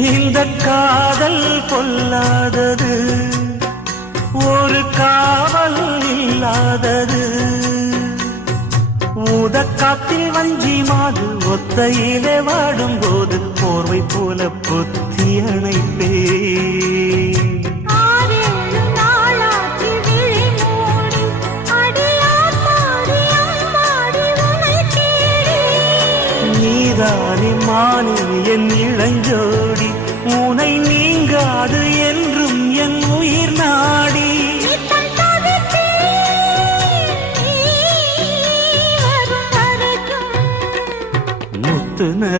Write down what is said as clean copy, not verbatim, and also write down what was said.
இந்த காதல் பொல்லாதது, ஒரு காவல் இல்லாதது. ஊதக்காத்தில் வஞ்சி மாது ஒத்தையிலே வாடும் போது போர்வை போல பொத்தி அணைப்பே. நீதானே மானே என் இளஞ்சோடி, உனை நீங்காது என்றும் என் உயிர் நாடி. முத்து